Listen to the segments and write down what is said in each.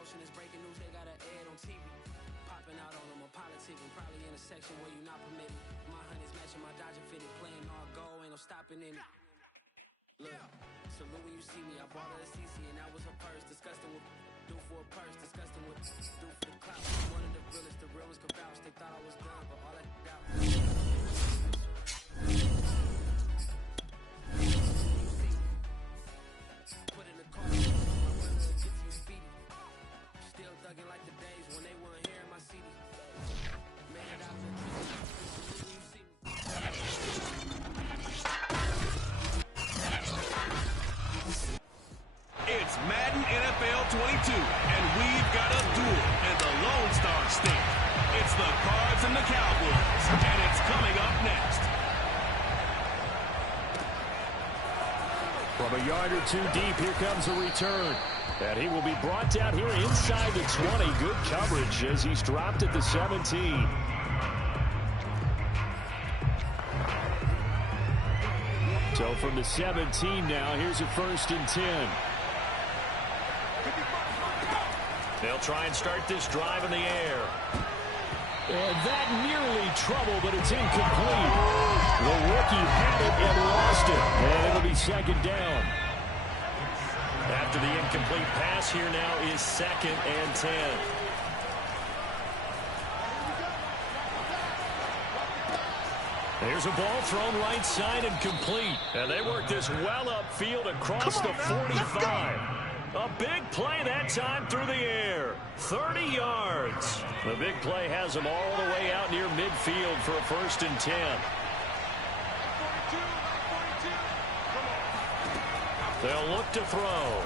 promotion is breaking news, they got an ad on TV. Popping out on them, I'm politicking, probably in a section where you not permitted. My honey's matching my Dodger fitted, playing all goal, ain't no stopping in it. Look, salute when you see me, I bought her a CC and that was her purse. Disgusting with do for a purse, disgusting with do for the clout. One of the realest, the real ones could vouch. They thought I was done, but all I got was put in the car, my brother get you speedy. Still thugging like the days when they weren't here in my CD. Made it out the It's Madden NFL 22, and we've got a duel in the Lone Star State. It's the Cards and the Cowboys, and it's coming up next. From a yard or two deep, here comes a return. And he will be brought down here inside the 20. Good coverage as he's dropped at the 17. So from the 17 now, here's a 1st and 10. They'll try and start this drive in the air. And that nearly trouble, but it's incomplete. The rookie had it and lost it. And it'll be 2nd down. After the incomplete pass, here now is 2nd and 10. There's a ball thrown right side and complete. And they work this well upfield across the 45. A big play that time through the air. 30 yards. The big play has them all the way out near midfield for a 1st and 10. They'll look to throw.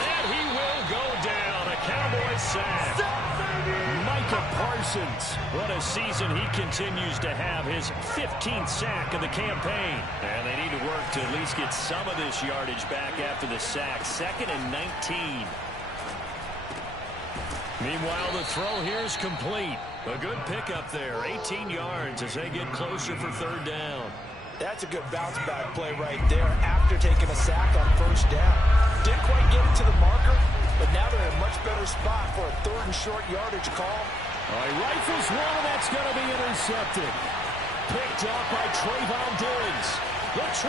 And he will go down. A Cowboys sack. Micah Parsons. What a season he continues to have. His 15th sack of the campaign. And they need to work to at least get some of this yardage back after the sack. 2nd and 19. Meanwhile, the throw here is complete. A good pickup there. 18 yards as they get closer for 3rd down. That's a good bounce-back play right there after taking a sack on 1st down. Didn't quite get it to the marker, but now they're in a much better spot for a 3rd and short yardage call. All right, rifles one, and that's going to be intercepted. Picked up by Trayvon Diggs. The 20.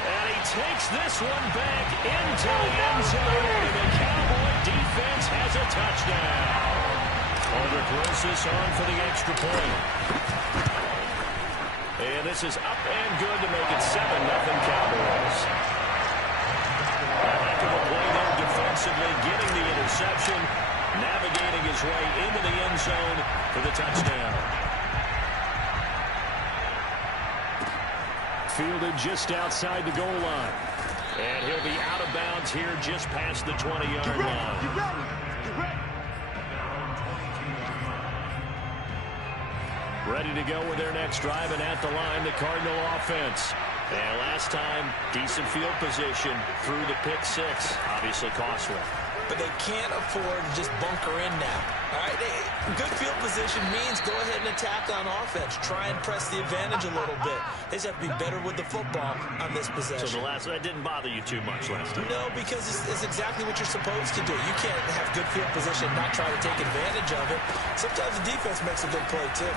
And he takes this one back into the end zone. And the Cowboy defense has a touchdown. Over Grosis on for the extra point. And this is up and good to make it 7-0 Cowboys. A heck of a play there defensively, getting the interception, navigating his way into the end zone for the touchdown. Fielded just outside the goal line. And he'll be out of bounds here just past the 20-yard line. You ready? You ready? Ready to go with their next drive, and at the line, the Cardinal offense. And last time, decent field position through the pick 6. Obviously costly. But they can't afford to just bunker in now. All right, good field position means go ahead and attack on offense. Try and press the advantage a little bit. They just have to be better with the football on this possession. So that didn't bother you too much last time? No, because it's exactly what you're supposed to do. You can't have good field position and not try to take advantage of it. Sometimes the defense makes a good play, too.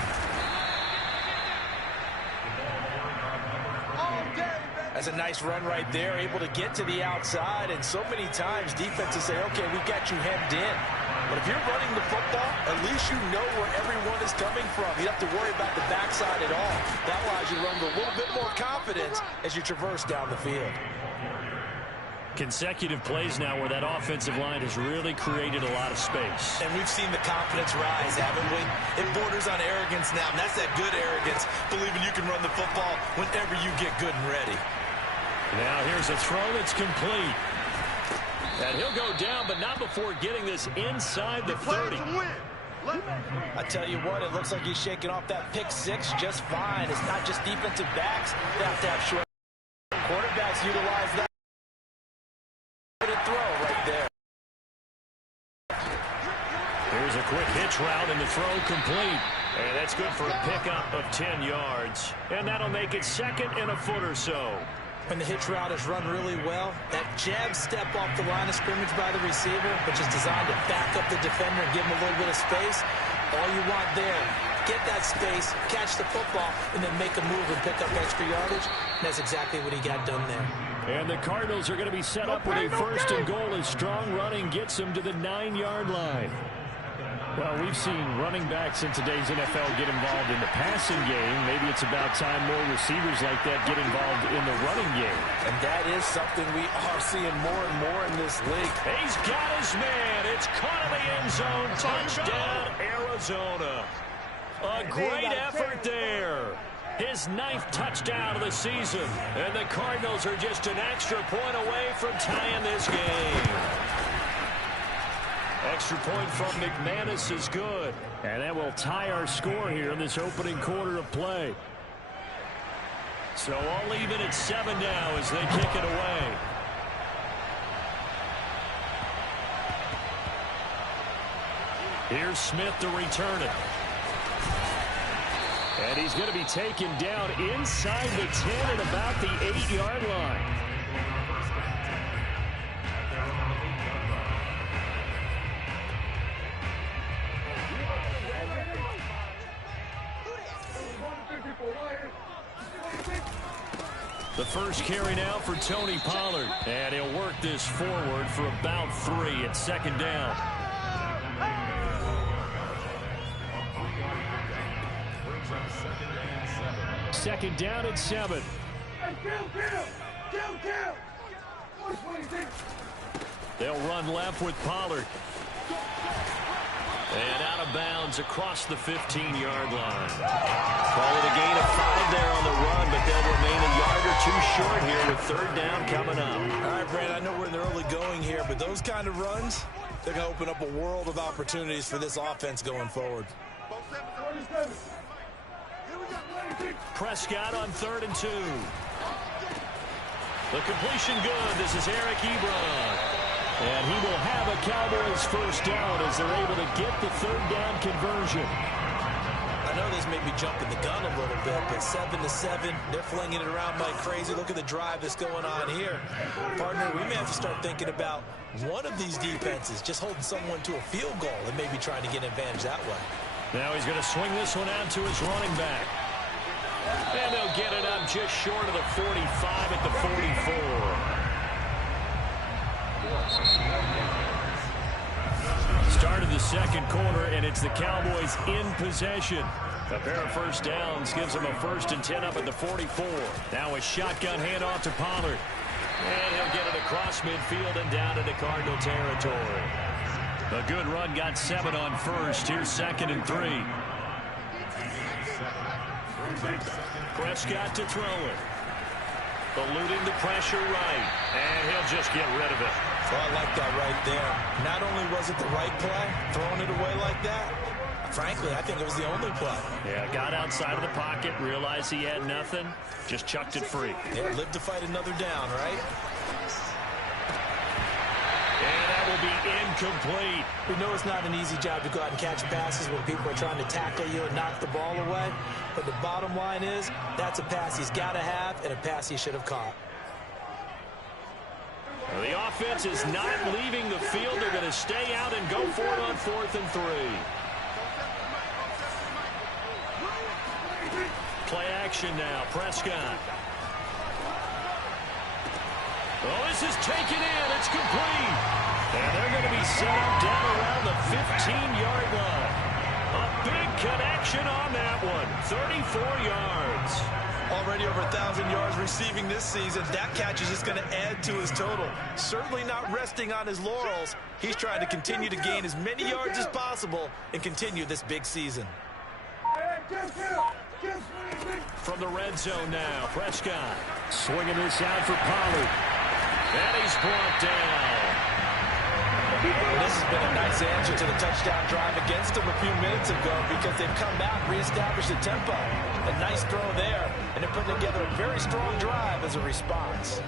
That's a nice run right there, able to get to the outside, and so many times defenses say, okay, we got you hemmed in. But if you're running the football, at least you know where everyone is coming from. You don't have to worry about the backside at all. That allows you to run with a little bit more confidence as you traverse down the field. Consecutive plays now where that offensive line has really created a lot of space. And we've seen the confidence rise, haven't we? It borders on arrogance now, and that's that good arrogance, believing you can run the football whenever you get good and ready. Now here's a throw that's complete. And he'll go down, but not before getting this inside the 30. I tell you what, it looks like he's shaking off that pick 6 just fine. It's not just defensive backs that have to have short. Quarterbacks utilize that. Throw right there. Here's a quick hitch route and the throw complete. And that's good for a pickup of 10 yards. And that'll make it 2nd and a foot or so. When the hitch route is run really well, that jab step off the line of scrimmage by the receiver, which is designed to back up the defender and give him a little bit of space, all you want there, get that space, catch the football, and then make a move and pick up extra yardage. And that's exactly what he got done there. And the Cardinals are going to be set up with a first and goal as strong running gets them to the 9-yard line. Well, we've seen running backs in today's NFL get involved in the passing game. Maybe it's about time more receivers like that get involved in the running game. And that is something we are seeing more and more in this league. He's got his man. It's caught in the end zone. Touchdown, Arizona. A great effort there. His 9th touchdown of the season. And the Cardinals are just an extra point away from tying this game. Extra point from McManus is good. And that will tie our score here in this opening quarter of play. So all even at 7 now as they kick it away. Here's Smith to return it. And he's going to be taken down inside the 10 at about the 8-yard line. The first carry now for Tony Pollard. And he'll work this forward for about 3 at 2nd down. Second down at 7. They'll run left with Pollard. And out of bounds across the 15-yard line. Call it a gain of 5 there on the run, but they'll remain a yard or 2 short here with 3rd down coming up. All right, Brandon, I know we're in the early going here, but those kind of runs, they're going to open up a world of opportunities for this offense going forward. Prescott on 3rd and 2. The completion good. This is Eric Ebron. And he will have a Cowboys first down as they're able to get the 3rd down conversion. I know this may be jumping the gun a little bit, but 7-7, they're flinging it around like crazy. Look at the drive that's going on here. Partner, we may have to start thinking about one of these defenses just holding someone to a field goal and maybe trying to get an advantage that way. Now he's going to swing this one out to his running back. And they'll get it up just short of the 45 at the 44. Start of the second quarter, and it's the Cowboys in possession. A pair of first downs gives them a 1st and 10 up at the 44. Now a shotgun handoff to Pollard. And he'll get it across midfield and down into Cardinal territory. A good run got 7 on first. Here's 2nd and 3. Prescott to throw it. Eluding the pressure right. And he'll just get rid of it. Well, I like that right there. Not only was it the right play, throwing it away like that, frankly, I think it was the only play. Yeah, got outside of the pocket, realized he had nothing, just chucked it free. Yeah, lived to fight another down, right? And that will be incomplete. We know it's not an easy job to go out and catch passes when people are trying to tackle you and knock the ball away. But the bottom line is, that's a pass he's got to have and a pass he should have caught. Well, the offense is not leaving the field. They're going to stay out and go for it on 4th and 3. Play action now. Prescott. Oh, this is taken in. It's complete. And they're going to be set up down around the 15-yard line. A big connection on that one. 34 yards. Already over 1,000 yards receiving this season. That catch is just going to add to his total. Certainly not resting on his laurels. He's trying to continue to gain as many yards as possible and continue this big season. From the red zone now, Prescott swinging this out for Pollard. And he's brought down. This has been a nice answer to the touchdown drive against them a few minutes ago because they've come back, reestablished the tempo. A nice throw there, and they're putting together a very strong drive as a response.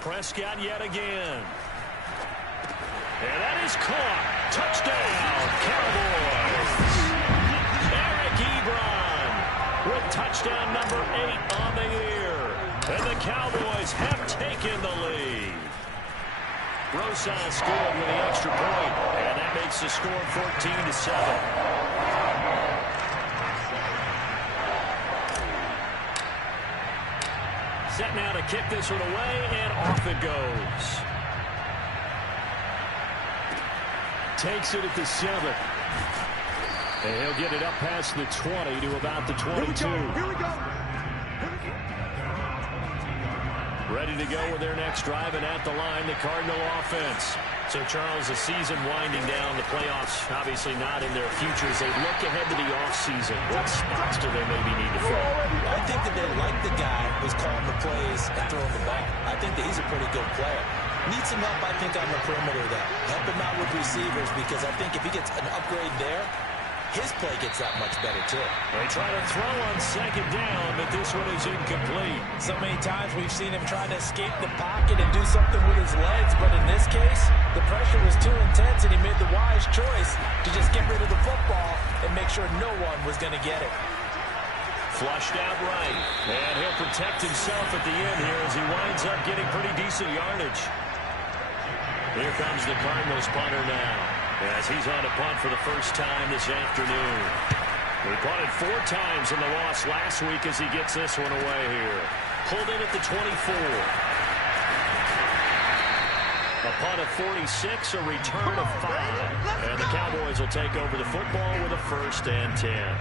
Prescott yet again. And that is caught. Touchdown, Cowboys. Eric Ebron. touchdown number 8 on the year. And the Cowboys have taken the lead. Rosas scored with the extra point, and that makes the score 14-7. Set now to kick this one away, and off it goes. Takes it at the 7. And he'll get it up past the 20 to about the 22. Here we go. Ready to go with their next drive, and at the line, the Cardinal offense. So, Charles, the season winding down, the playoffs obviously not in their future. As they look ahead to the offseason, what spots do they maybe need to fill? I think that they like the guy who's calling the plays and throwing the ball. I think that he's a pretty good player. Needs some help, I think, on the perimeter, though. Help him out with receivers, because I think if he gets an upgrade there, his play gets that much better, too. They try to throw on second down, but this one is incomplete. So many times we've seen him trying to escape the pocket and do something with his legs, but in this case, the pressure was too intense, and he made the wise choice to just get rid of the football and make sure no one was going to get it. Flushed out right, and he'll protect himself at the end here as he winds up getting pretty decent yardage. Here comes the Cardinals punter now, as he's on a punt for the first time this afternoon. He punted 4 times in the loss last week as he gets this one away here. Pulled in at the 24. A punt of 46, a return of 5. And the Cowboys will take over the football with a 1st and 10.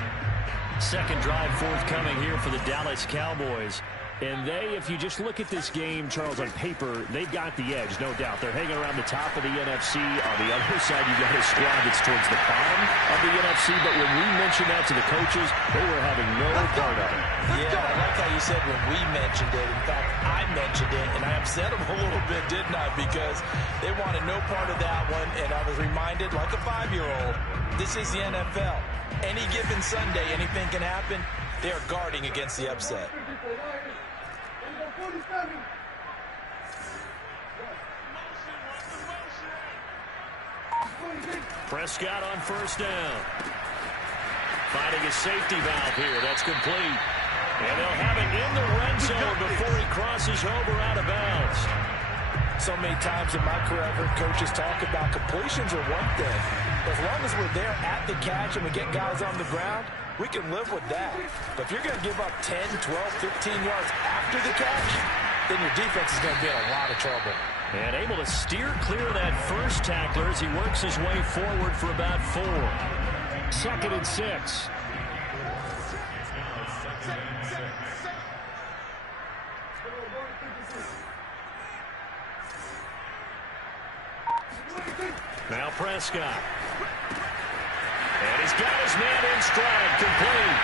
Second drive forthcoming here for the Dallas Cowboys. And they, if you just look at this game, Charles, on paper, they've got the edge, no doubt. They're hanging around the top of the NFC. On the other side, you've got a squad that's towards the bottom of the NFC. But when we mentioned that to the coaches, they were having no part of it. Yeah, I like how you said when we mentioned it. In fact, I mentioned it, and I upset them a little bit, didn't I? Because they wanted no part of that one, and I was reminded, like a 5-year-old, this is the NFL. Any given Sunday, anything can happen. They are guarding against the upset. Prescott on first down. Finding a safety valve here. That's complete. And they'll have it in the red zone before he crosses over out of bounds. So many times in my career, I've heard coaches talk about completions are one thing. As long as we're there at the catch and we get guys on the ground, we can live with that. But if you're going to give up 10, 12, 15 yards after the catch, then your defense is going to be in a lot of trouble. And able to steer clear of that first tackler as he works his way forward for about 4. 2nd and 6. Now Prescott. And he's got his man in stride, complete.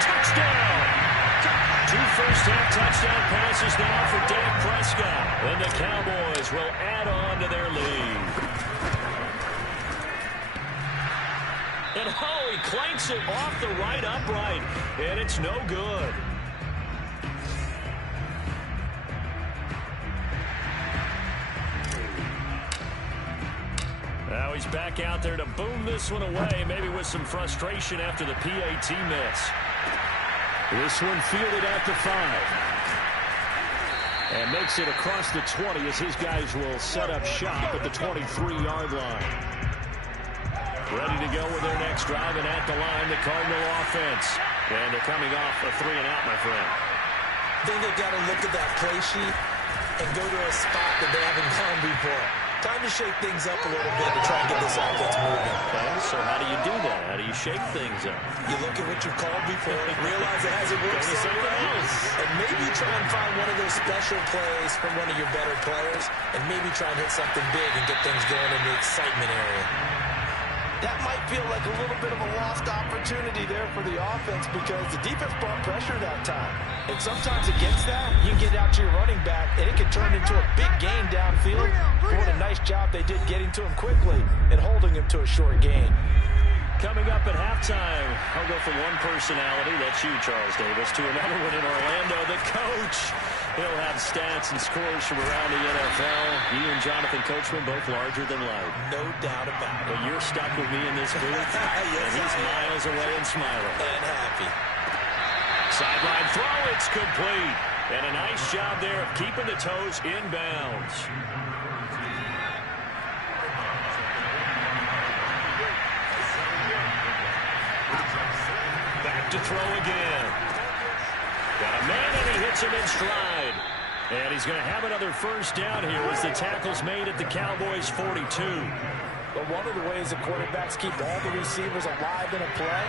Touchdown! 2 first-half touchdown passes now for Dak Prescott. And the Cowboys will add on to their lead. And he clanks it off the right upright. And it's no good. Now he's back out there to boom this one away, maybe with some frustration after the PAT miss. This one fielded at the 5. And makes it across the 20 as his guys will set up shop at the 23-yard line. Ready to go with their next drive, and at the line, the Cardinal offense. And they're coming off a 3-and-out, my friend. I think they've got to look at that play sheet and go to a spot that they haven't gone before. Time to shake things up a little bit to try and get this offense moving. Okay, so how do you do that? How do you shake things up? You look at what you've called before, realize it hasn't worked somewhere else, and maybe try and find one of those special plays from one of your better players, and maybe try and hit something big and get things going in the excitement area. That might feel like a little bit of a lost opportunity there for the offense because the defense brought pressure that time. And sometimes against that, you can get out to your running back, and it can turn into a big gain downfield. What a nice job they did getting to him quickly and holding him to a short gain. Coming up at halftime, I'll go from one personality, that's you, Charles Davis, to another one in Orlando, the coach. He'll have stats and scores from around the NFL. You and Jonathan Coachman both larger than life. No doubt about it. But you're stuck with me in this booth, yes, and he's miles away and smiling. And happy. Sideline throw, it's complete. And a nice job there of keeping the toes in bounds. Back to throw again. Got a man, and he hits him in stride. And he's going to have another first down here as the tackle's made at the Cowboys' 42. But one of the ways the quarterbacks keep all the receivers alive in a play,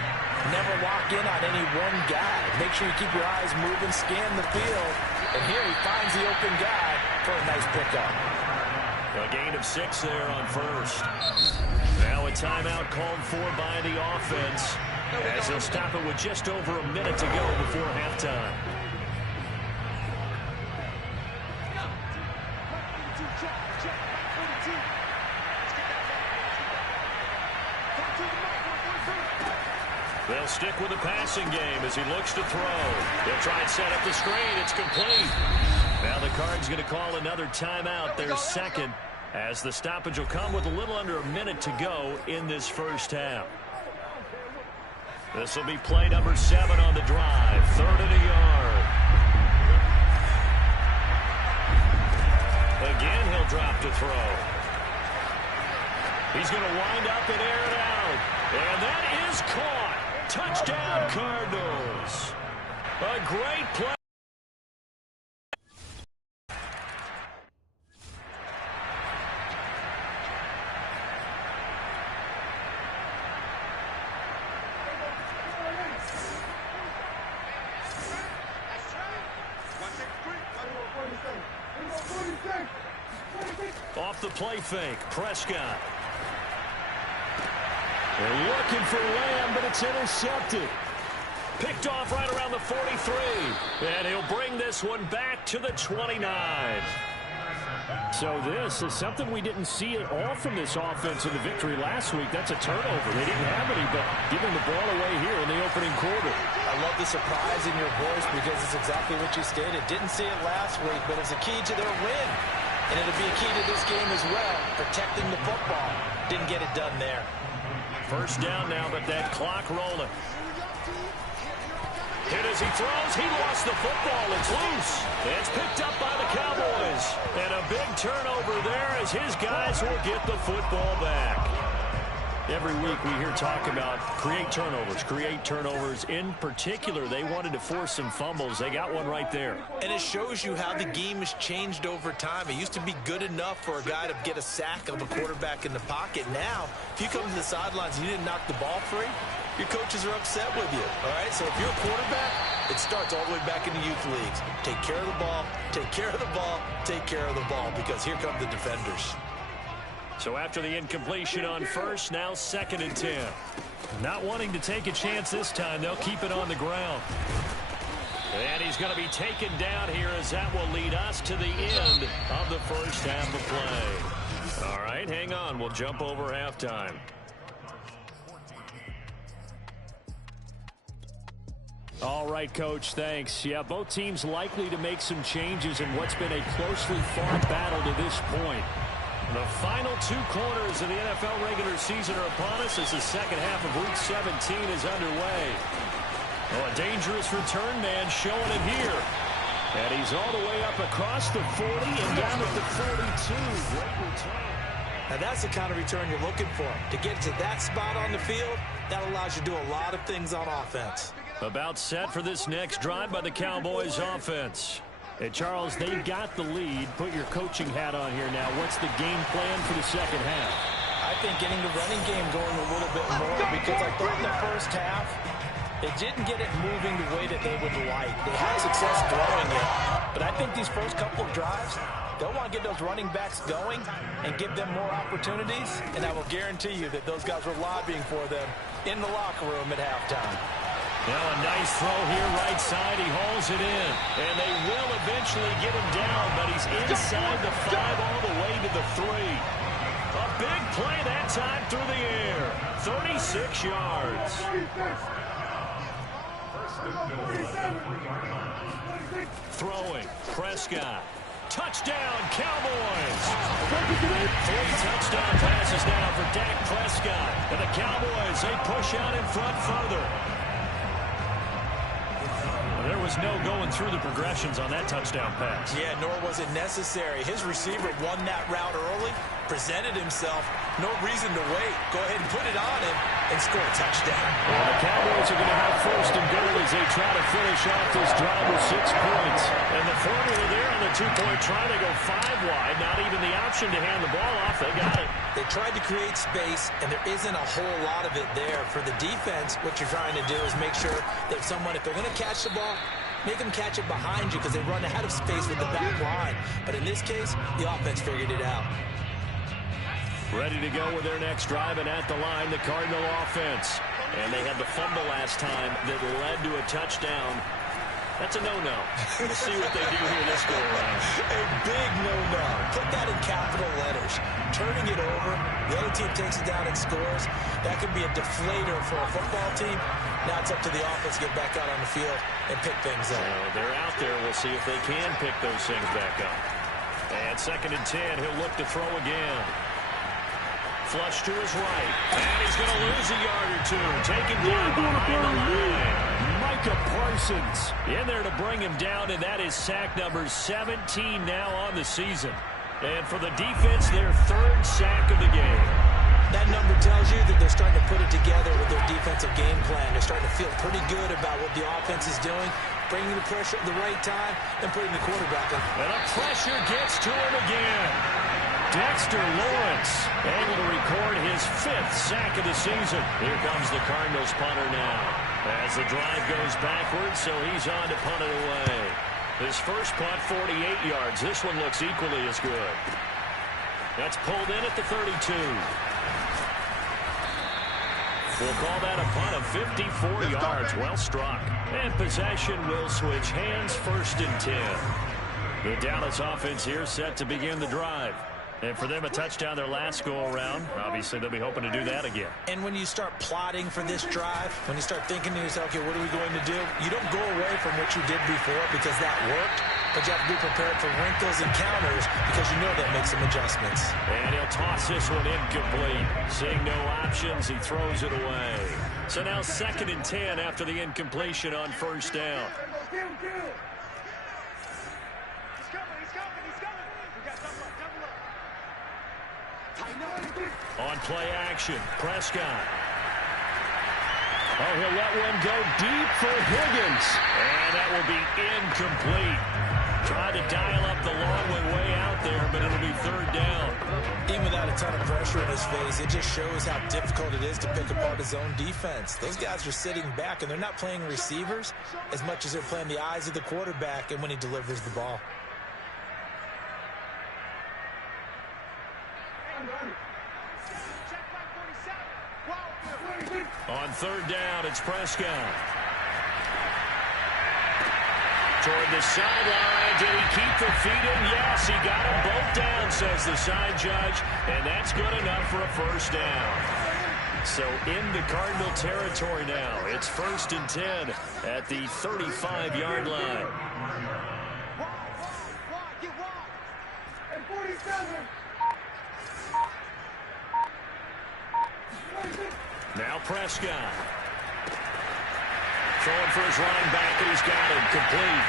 never lock in on any one guy. Make sure you keep your eyes moving, scan the field. And here he finds the open guy for a nice pickup. A gain of 6 there on first. Now a timeout called for by the offense, as they'll stop it with just over a minute to go before halftime. They'll stick with the passing game as he looks to throw. They'll try and set up the screen. It's complete. Now the Cards going to call another timeout, their second, as the stoppage will come with a little under a minute to go in this first half. This will be play number 7 on the drive. 3rd and a yard. Again, he'll drop to throw. He's going to wind up and air it out. And that is caught. Touchdown, Cardinals. A great play. Off the play fake, Prescott. They're looking for Lamb, but it's intercepted. Picked off right around the 43. And he'll bring this one back to the 29. So this is something we didn't see at all from this offense in the victory last week. That's a turnover. They didn't have any, but giving the ball away here in the opening quarter. I love the surprise in your voice because it's exactly what you stated. Didn't see it last week, but it's a key to their win. And it'll be a key to this game as well, protecting the football. Didn't get it done there. First down now, but that clock rolling. Hit as he throws. He lost the football. It's loose. It's picked up by the Cowboys. And a big turnover there as his guys will get the football back. Every week we hear talk about create turnovers. In particular, they wanted to force some fumbles. They got one right there. And it shows you how the game has changed over time. It used to be good enough for a guy to get a sack of a quarterback in the pocket. Now, if you come to the sidelines and you didn't knock the ball free, your coaches are upset with you. All right, so if you're a quarterback, it starts all the way back in the youth leagues. Take care of the ball, take care of the ball, take care of the ball, because here come the defenders. So after the incompletion on first, now 2nd and 10. Not wanting to take a chance this time, they'll keep it on the ground. And he's going to be taken down here as that will lead us to the end of the first half of play. All right, hang on. We'll jump over halftime. All right, Coach, thanks. Yeah, both teams likely to make some changes in what's been a closely fought battle to this point. The final 2 quarters of the NFL regular season are upon us as the second half of Week 17 is underway. Oh, a dangerous return man showing it here. And he's all the way up across the 40 and down at the 42. Great return. Now that's the kind of return you're looking for. To get to that spot on the field, that allows you to do a lot of things on offense. About set for this next drive by the Cowboys offense. Hey, Charles, they got the lead. Put your coaching hat on here now. What's the game plan for the second half? I think getting the running game going a little bit more, because I thought in the first half, they didn't get it moving the way that they would like. They had success throwing it, but I think these first couple of drives, they'll want to get those running backs going and give them more opportunities, and I will guarantee you that those guys were lobbying for them in the locker room at halftime. Now a nice throw here right side. He hauls it in. And they will eventually get him down, but he's inside the 5 all the way to the 3. A big play that time through the air. 36 yards. Throwing. Prescott. Touchdown, Cowboys. 3 touchdown passes now for Dak Prescott. And the Cowboys, they push out in front further. was no going through the progressions on that touchdown pass. Yeah, nor was it necessary. His receiver won that route early, presented himself. No reason to wait. Go ahead and put it on him and score a touchdown. Well, the Cowboys are going to have first and goal as they try to finish off this drive with 6 points. And the formula there on the 2-point try, they go 5 wide. Not even the option to hand the ball off. They got it. They tried to create space, and there isn't a whole lot of it there. For the defense, what you're trying to do is make sure that someone, if they're going to catch the ball, make them catch it behind you because they run ahead of space with the back line. But in this case, the offense figured it out. Ready to go with their next drive, and at the line, the Cardinal offense. And they had the fumble last time that led to a touchdown. That's a no-no. We'll see what they do here this go-around. A big no-no. Put that in capital letters. Turning it over, the other team takes it down and scores. That could be a deflator for a football team. Now it's up to the offense to get back out on the field and pick things up. So they're out there. We'll see if they can pick those things back up. And 2nd and 10, he'll look to throw again. Flush to his right. And he's going to lose a yard or two. Taken down behind the line. Micah Parsons in there to bring him down, and that is sack number 17 now on the season. And for the defense, their 3rd sack of the game. That number tells you that they're starting to put it together with their defensive game plan. They're starting to feel pretty good about what the offense is doing, bringing the pressure at the right time, and putting the quarterback in. And the pressure gets to him again. Dexter Lawrence able to record his 5th sack of the season. Here comes the Cardinals punter now. As the drive goes backwards, so he's on to punt it away. His first punt, 48 yards. This one looks equally as good. That's pulled in at the 32. We'll call that a punt of 54 yards. Well struck. And possession will switch hands, 1st and 10. The Dallas offense here set to begin the drive. And for them, a touchdown their last go-around. Obviously, they'll be hoping to do that again. And when you start plotting for this drive, when you start thinking to yourself, okay, what are we going to do? You don't go away from what you did before because that worked, but you have to be prepared for wrinkles and counters because you know that makes some adjustments. And he'll toss this one incomplete. Seeing no options, he throws it away. So now 2nd and 10 after the incompletion on 1st down. On play action, Prescott. Oh, he'll let one go deep for Higgins. And that will be incomplete. Tried to dial up the long one way out there, but it'll be 3rd down. Even without a ton of pressure in his face, it just shows how difficult it is to pick apart his own defense. Those guys are sitting back, and they're not playing receivers as much as they're playing the eyes of the quarterback and when he delivers the ball. On 3rd down, it's Prescott. Toward the sideline. Did he keep the feet in? Yes, he got them both down, says the side judge. And that's good enough for a 1st down. So into Cardinal territory now. It's 1st and 10 at the 35-yard line. Now Prescott. Throwing for his running back, and he's got it complete.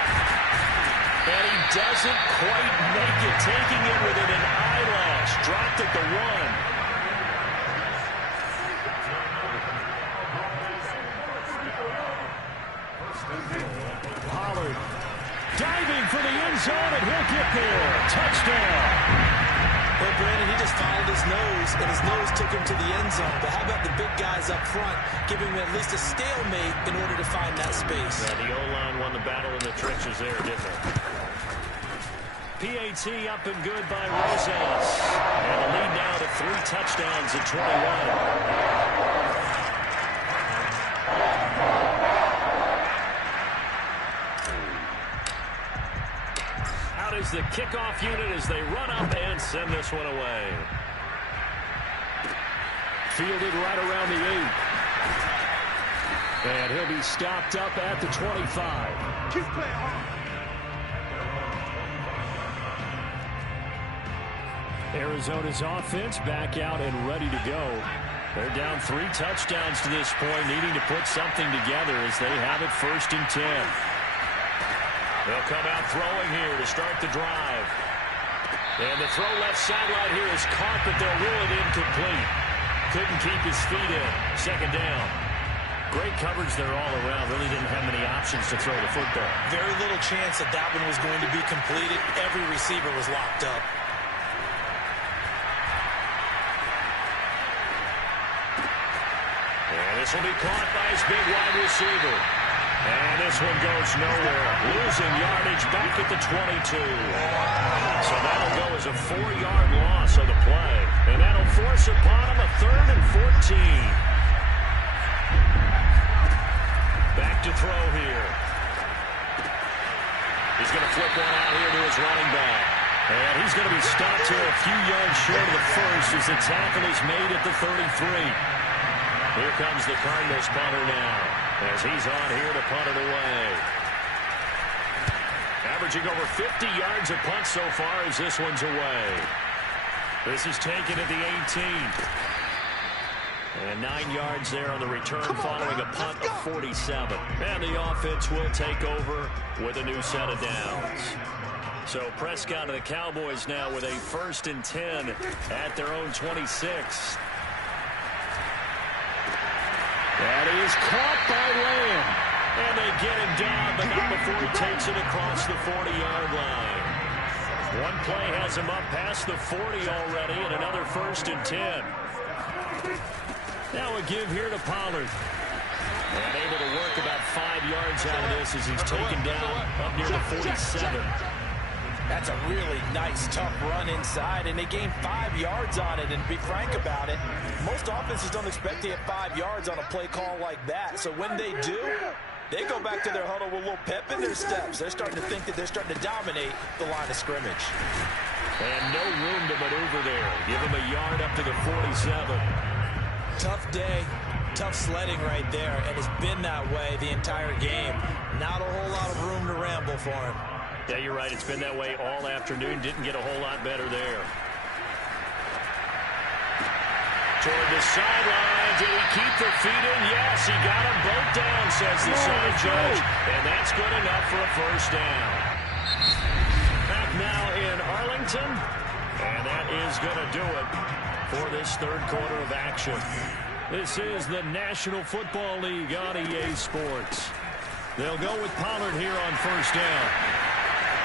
And he doesn't quite make it, taking it within an eyelash. Dropped at the 1. Pollard diving for the end zone, and he'll get there. Touchdown. Well, Brandon, he just followed his nose, and his nose took him to the end zone. But how about the big guys up front, giving him at least a stalemate in order to find that space? Yeah, the O-line won the battle in the trenches there, didn't it? PAT up and good by Rosas. And the lead now to 3 touchdowns at 21. Is the kickoff unit as they run up and send this one away. Fielded right around the 8. And he'll be stopped up at the 25. Keep playing hard. Arizona's offense back out and ready to go. They're down 3 touchdowns to this point, needing to put something together as they have it 1st and 10. They'll come out throwing here to start the drive. And the throw left sideline here is caught, but they'll rule it incomplete. Couldn't keep his feet in. Second down. Great coverage there all around. Really didn't have many options to throw the football. Very little chance that that one was going to be completed. Every receiver was locked up. And this will be caught by his big wide receiver. And this one goes nowhere. Losing yardage back at the 22. So that'll go as a 4-yard loss on the play. And that'll force upon him a 3rd and 14. Back to throw here. He's going to flip one out here to his running back. And he's going to be stopped here a few yards short of the first as the tackle is made at the 33. Here comes the Cardinals punter now as he's on here to punt it away. Averaging over 50 yards a punt so far as this one's away. This is taken at the 18. And 9 yards there on the return following a punt of 47. And the offense will take over with a new set of downs. So Prescott and the Cowboys now with a 1st and 10 at their own 26. That is caught by Lamb. And they get him down, but not before he takes it across the 40-yard line. One play has him up past the 40 already, and another 1st and 10. Now a give here to Pollard. And able to work about 5 yards out of this as he's taken down up near the 47. That's a really nice, tough run inside, and they gained 5 yards on it. And to be frank about it, most offenses don't expect to get 5 yards on a play call like that. So when they do, they go back to their huddle with a little pep in their steps. They're starting to think that they're starting to dominate the line of scrimmage. And no room to maneuver there. Give him a yard up to the 47. Tough day, tough sledding right there, and it's been that way the entire game. Not a whole lot of room to ramble for him. Yeah, you're right. It's been that way all afternoon. Didn't get a whole lot better there. Toward the sideline. Did he keep the feet in? Yes, he got them both down, says the side judge. And that's good enough for a 1st down. Back now in Arlington. And that is going to do it for this 3rd quarter of action. This is the National Football League on EA Sports. They'll go with Pollard here on 1st down.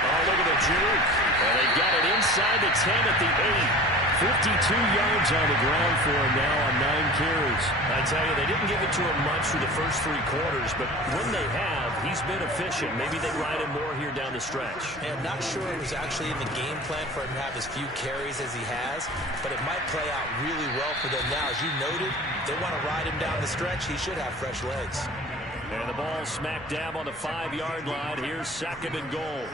Oh, look at the juke. And they got it inside the 10 at the 8. 52 yards on the ground for him now on 9 carries. I tell you, they didn't give it to him much through the first 3 quarters, but when they have, he's been efficient. Maybe they ride him more here down the stretch. Hey, I'm not sure it was actually in the game plan for him to have as few carries as he has, but it might play out really well for them now. As you noted, they want to ride him down the stretch. He should have fresh legs. And the ball smack dab on the 5-yard line. Here's 2nd and goal.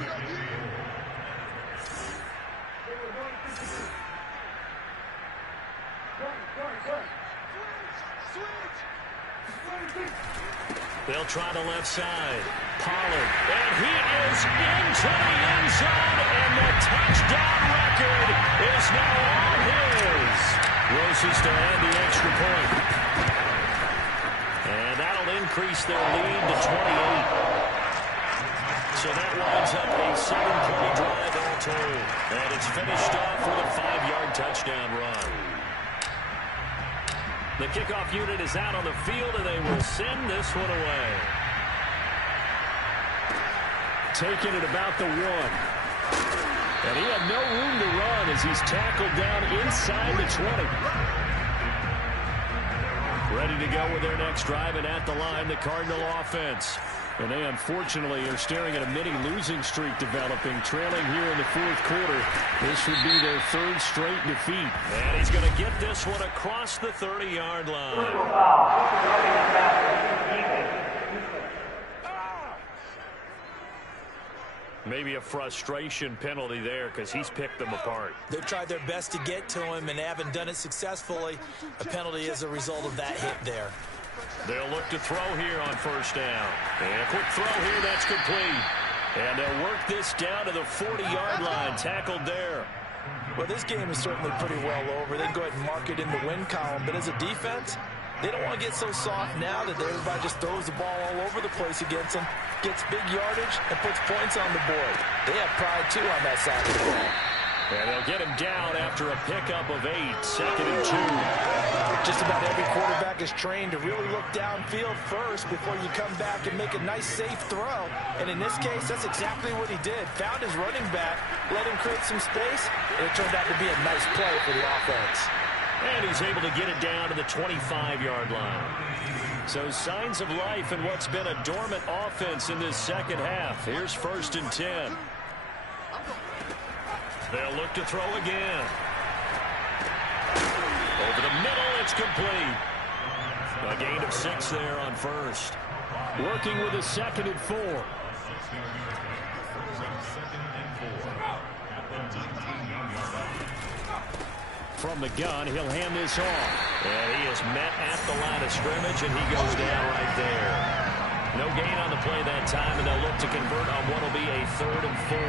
They'll try the left side. Pollard. And he is into the end zone. And the touchdown record is now all his. Roses to add the extra point. And that'll increase their lead to 28. So that winds up a 7-play drive all told. And it's finished off with a 5-yard touchdown run. The kickoff unit is out on the field, and they will send this one away. Taking it about the 1. And he had no room to run as he's tackled down inside the 20. Ready to go with their next drive, and at the line, the Cardinal offense. And they, unfortunately, are staring at a mini losing streak developing, trailing here in the 4th quarter. This would be their 3rd straight defeat. And he's going to get this one across the 30-yard line. Maybe a frustration penalty there because he's picked them apart. They've tried their best to get to him, and they haven't done it successfully. A penalty is a result of that hit there. They'll look to throw here on 1st down. And a quick throw here, that's complete. And they'll work this down to the 40-yard line, tackled there. Well, this game is certainly pretty well over. They can go ahead and mark it in the win column, but as a defense, They don't want to get so soft now that everybody just throws the ball all over the place against them, gets big yardage, and puts points on the board. They have pride, too, on that side of the ball. And they'll get him down after a pickup of 8, 2nd and 2. Just about every quarterback is trained to really look downfield first before you come back and make a nice, safe throw. And in this case, that's exactly what he did. Found his running back, let him create some space, and it turned out to be a nice play for the offense. And he's able to get it down to the 25-yard line. So signs of life in what's been a dormant offense in this second half. Here's 1st and 10. They'll look to throw again. Over the middle, it's complete. A gain of 6 there on 1st. Working with a 2nd and 4. From the gun, he'll hand this off. And he is met at the line of scrimmage, and he goes down right there. No gain on the play that time, and they'll look to convert on what will be a 3rd and 4.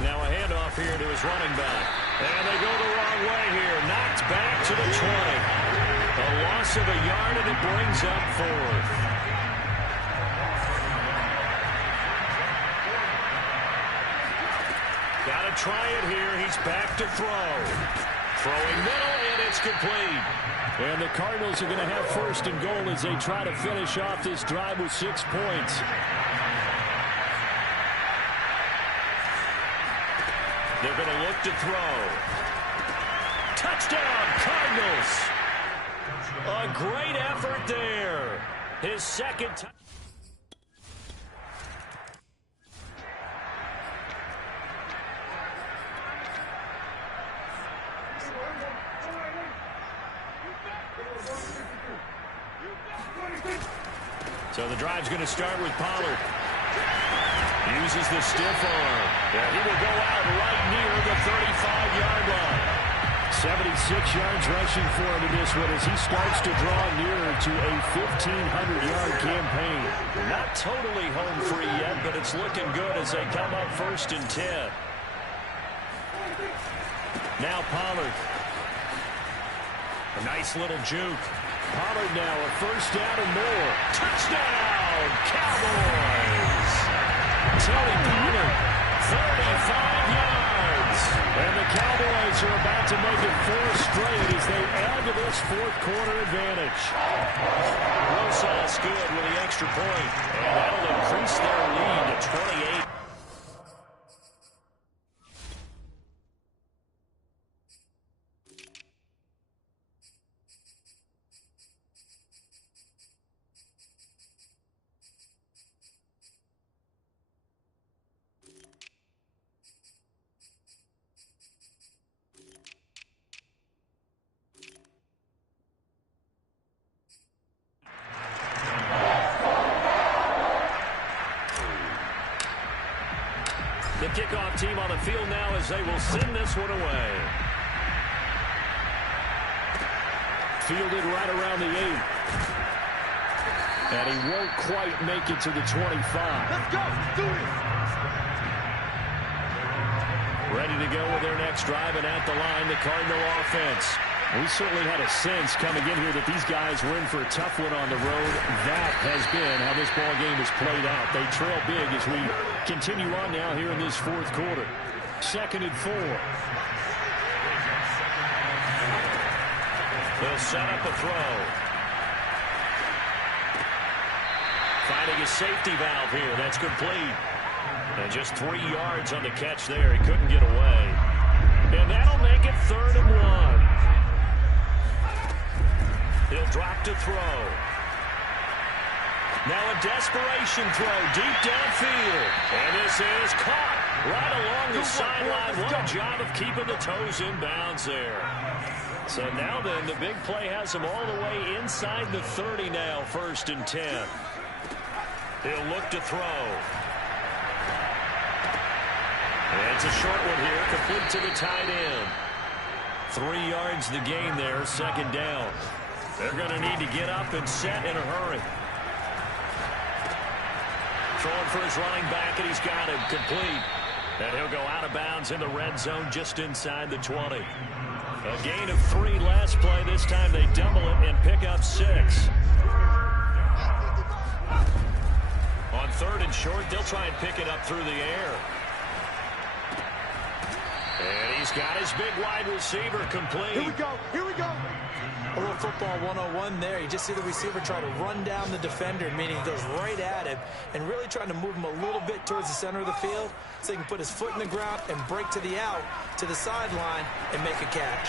Now a handoff here to his running back. And they go the wrong way here. Knocked back to the 20. A loss of a yard, and it brings up 4th. Got to try it here. He's back to throw. Throwing middle, and it's complete. And the Cardinals are going to have 1st and goal as they try to finish off this drive with 6 points. They're going to look to throw. Touchdown, Cardinals. A great effort there. His 2nd touchdown. So the drive's going to start with Pollard. Uses the stiff arm. And he will go out right near the 35-yard line. 76 yards rushing for him in this one as he starts to draw nearer to a 1,500-yard campaign. Not totally home free yet, but it's looking good as they come up 1st and 10. Now Pollard. A nice little juke. Pollard now a 1st down and more. Touchdown, Cowboys! Tony Pollard, 35 yards. And the Cowboys are about to make it 4 straight as they add to this 4th quarter advantage. Rosas good with the extra point, and that'll increase their lead to 28. The kickoff team on the field now as they will send this one away. Fielded right around the 8. And he won't quite make it to the 25. Let's go! Do it! Ready to go with their next drive, and at the line, the Cardinal offense. We certainly had a sense coming in here that these guys were in for a tough one on the road. That has been how this ball game has played out. They trail big as we continue on now here in this 4th quarter. 2nd and 4. They'll set up a throw. Finding a safety valve here. That's complete. And just 3 yards on the catch there. He couldn't get away. And that'll make it 3rd and 1. He'll drop to throw. Now a desperation throw deep downfield. And this is caught right along the sideline. What a job of keeping the toes in bounds there. So now then, the big play has him all the way inside the 30 now, 1st and 10. He'll look to throw. And it's a short one here, complete to the tight end. 3 yards the gain there, 2nd down. They're going to need to get up and set in a hurry. Throwing for his running back, and he's got him complete. And he'll go out of bounds in the red zone just inside the 20. A gain of 3 last play. This time they double it and pick up 6. On 3rd and short, they'll try and pick it up through the air. And he's got his big wide receiver complete. Here we go. Here we go. A little football 101 there. You just see the receiver try to run down the defender, meaning he goes right at him and really trying to move him a little bit towards the center of the field so he can put his foot in the ground and break to the out, to the sideline, and make a catch.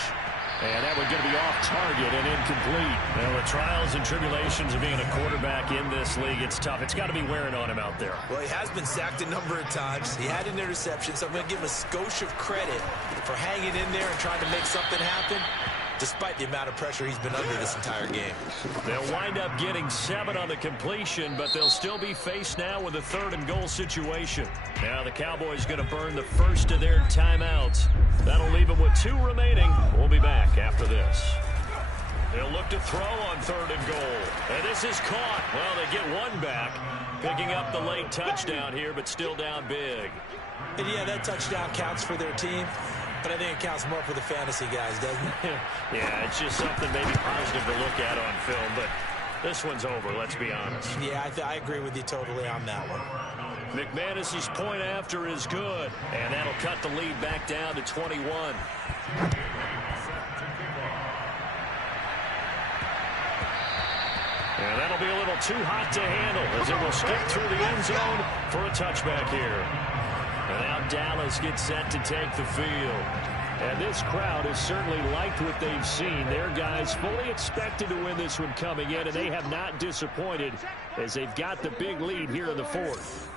And that one going to be off target and incomplete. Well, the trials and tribulations of being a quarterback in this league, it's tough. It's got to be wearing on him out there. Well, he has been sacked a number of times. He had an interception, so I'm going to give him a skosh of credit for hanging in there and trying to make something happen, despite the amount of pressure he's been under this entire game. They'll wind up getting 7 on the completion, but they'll still be faced now with a 3rd and goal situation. Now the Cowboys going to burn the first of their timeouts. That'll leave them with 2 remaining. We'll be back after this. They'll look to throw on 3rd and goal. And this is caught. Well, they get 1 back, picking up the late touchdown here, but still down big. And yeah, that touchdown counts for their team. But I think it counts more for the fantasy guys, doesn't it? Yeah, it's just something maybe positive to look at on film, but this one's over, let's be honest. Yeah, I agree with you totally on that one. McManus's point after is good, and that'll cut the lead back down to 21. And that'll be a little too hot to handle as it will skip through the end zone for a touchback here. And now Dallas gets set to take the field. And this crowd has certainly liked what they've seen. Their guys fully expected to win this one coming in, and they have not disappointed as they've got the big lead here in the 4th.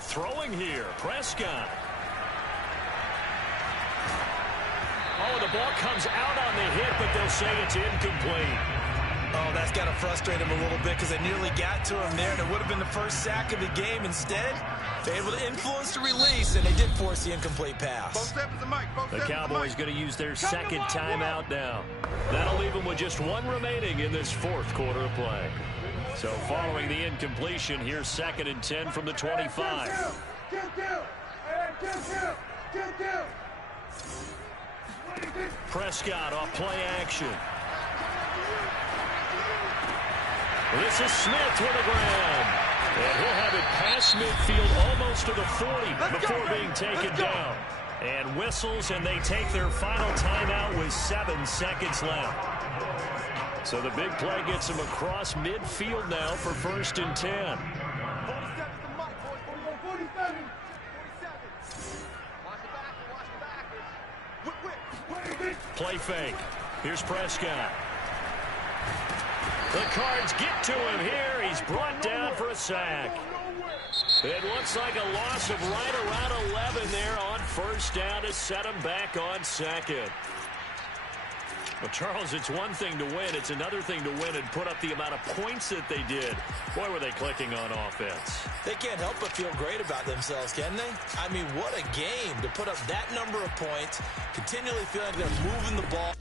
Throwing here, Prescott. Oh, the ball comes out on the hit, but they'll say it's incomplete. Oh, that's got to frustrate him a little bit because they nearly got to him there, and it would have been the first sack of the game. Instead, they're able to influence the release, and they did force the incomplete pass. The Cowboys going to use their 2nd timeout now. That'll leave them with just 1 remaining in this 4th quarter of play. So following the incompletion, here's 2nd and 10 from the 25. Prescott off play action. This is Smith with a grab. And he'll have it past midfield almost to the 40 before being taken down. And whistles, and they take their final timeout with 7 seconds left. So the big play gets them across midfield now for 1st and 10. Play fake. Here's Prescott. The Cards get to him here. He's brought down for a sack. It looks like a loss of right around 11 there on 1st down to set him back on 2nd. Well, Charles, it's one thing to win. It's another thing to win and put up the amount of points that they did. Boy, were they clicking on offense. They can't help but feel great about themselves, can they? I mean, what a game to put up that number of points, continually feeling like they're moving the ball.